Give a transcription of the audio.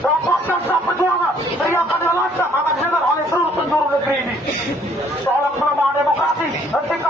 rapatkan sang perjuangan, teriakan yang lantang akan didengar oleh seluruh penjuru negeri ini. Tolak pelemahan demokrasi, hentikan